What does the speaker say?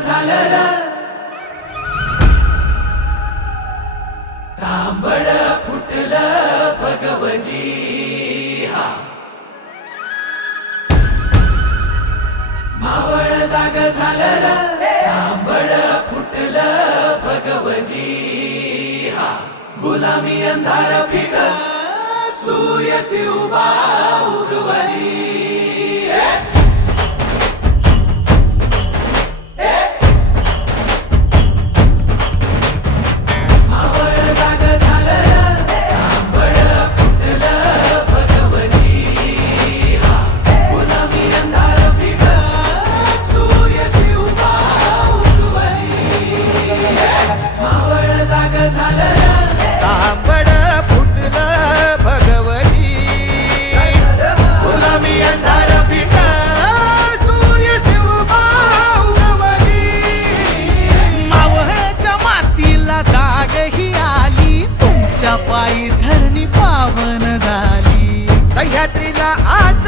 झालं र तांबड फुटलं भगवजी हा मावळ जाग झालं र तांबड फुटलं भगवजी हा गुलामी अंधार फिट सूर्य सिउबा उगवली तांबड फुटलं भगवती गुलामी अंधार फिट सूर्य शिवबा उगवली मावळच्या मातीला जाग ही आली तुमच्या पायी धरणी पावन झाली सह्याद्रीला आज